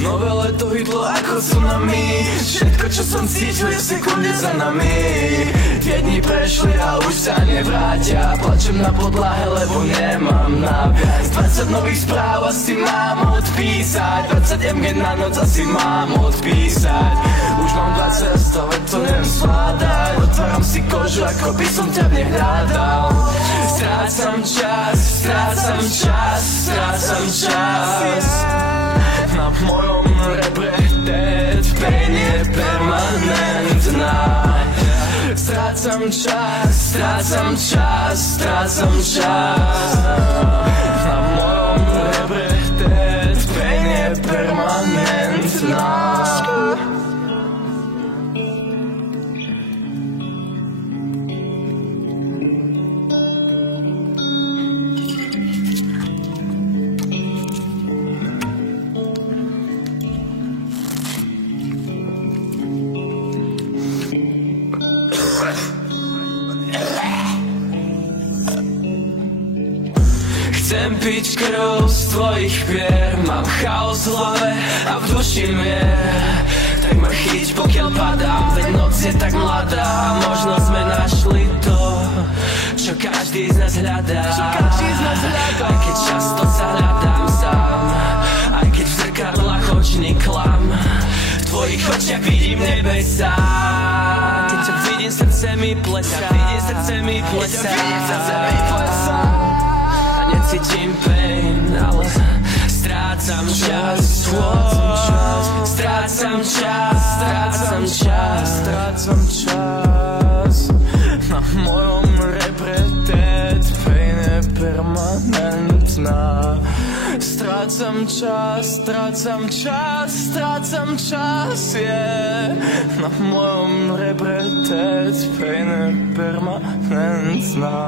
Nové leto hydlo ako tsunami. Všetko čo som cítil je v sekunde za nami. Tie dni prešli a už sa nevrátia. Plačem na podlahe, lebo nemám naviac. 20 nových správ asi mám odpísať. 20 MG na noc asi mám odpísať. Už mám 20, stále to neviem zvládať. Otváram si kožu, ako by som ťa nehľadal. Strácam čas, strácam čas, strácam čas. Na mojom rebre dead pain je permanentná. Strácam čas, strácam čas, strácam čas. Na mojom rebre dead pain je permanentná. Chcem piť krv z tvojich pier. Mám chaos v hlave a v duši mier. Tak ma chyť pokiaľ padám, veď noc je tak mladá. Možno sme našli to, čo každý z nás hľadá. Aj keď často sa hľadám sám, aj keď v zrkadlách očný klam. V tvojich očiach vidím nebesá. Keď ťa vidím, srdce mi plesá. Necítim pain, ale strácam čas. Strácam čas, strácam čas, strácam čas. Na mojom rebre dead pain je permanentná. Strácam čas, strácam čas, strácam čas, yeah. Na mojom rebre dead pain je permanentná.